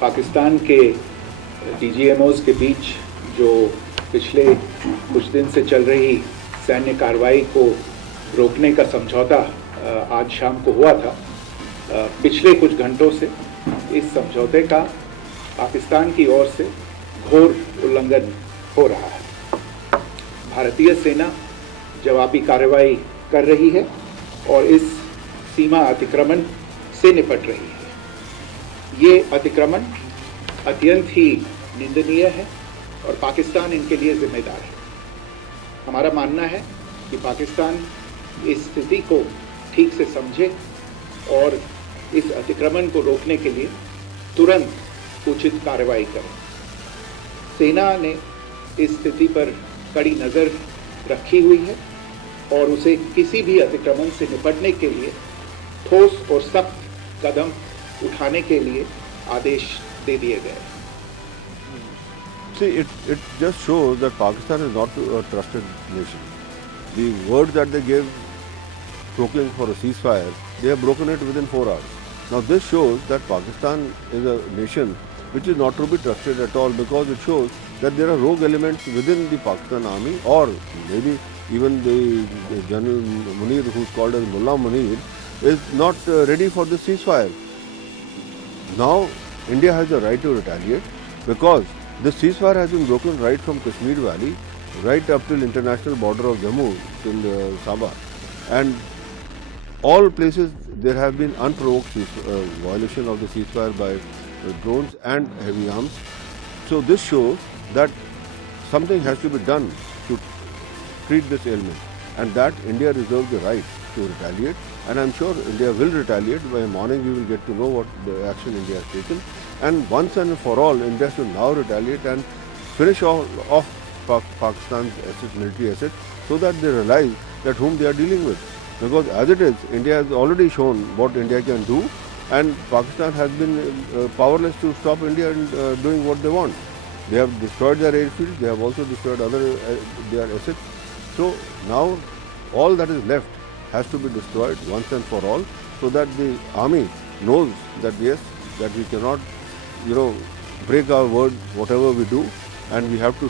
पाकिस्तान के डीजीएमओज के बीच जो पिछले कुछ दिन से चल रही सैन्य कार्रवाई को रोकने का समझौता आज शाम को हुआ था। पिछले कुछ घंटों से इस समझौते का पाकिस्तान की ओर से घोर उल्लंघन हो रहा है। भारतीय सेना जवाबी कार्रवाई कर रही है और इस सीमा अतिक्रमण से निपट रही है। ये अतिक्रमण अत्यंत ही निंदनीय है और पाकिस्तान इनके लिए जिम्मेदार है। हमारा मानना है कि पाकिस्तान इस स्थिति को ठीक से समझे और इस अतिक्रमण को रोकने के लिए तुरंत उचित कार्रवाई करे। सेना ने इस स्थिति पर कड़ी नज़र रखी हुई है और उसे किसी भी अतिक्रमण से निपटने के लिए ठोस और सख्त कदम उठाने के लिए आदेश दे दिए गए। See, it just shows that Pakistan is not a trusted nation. The word that they gave proclaimed for a ceasefire, they have broken it within 4 hours. Now this shows that Pakistan is a nation which is not to be trusted at all, because it shows that there are rogue elements within the Pakistan army, or maybe even the General Munir, who is called as Mullah Munir, is not ready for the ceasefire. Now India has the right to retaliate, because the ceasefire has been broken right from Kashmir Valley, right up till international border of Jammu, till Sabah, and all places there have been unprovoked violation of the ceasefire by drones and heavy arms. So this shows that something has to be done to treat this ailment, and that India reserves the right to retaliate, and I'm sure India will retaliate. By morning we will get to know what the action India has taken, and once and for all India should now retaliate and finish off Pakistan's military assets, so that they realize that whom they are dealing with. Because as it is, India has already shown what India can do, and Pakistan has been powerless to stop India in doing what they want. They have destroyed their airfields, they have also destroyed other their assets. So now all that is left has to be destroyed once and for all, so that the army knows that yes, that we cannot, break our word whatever we do, and we have to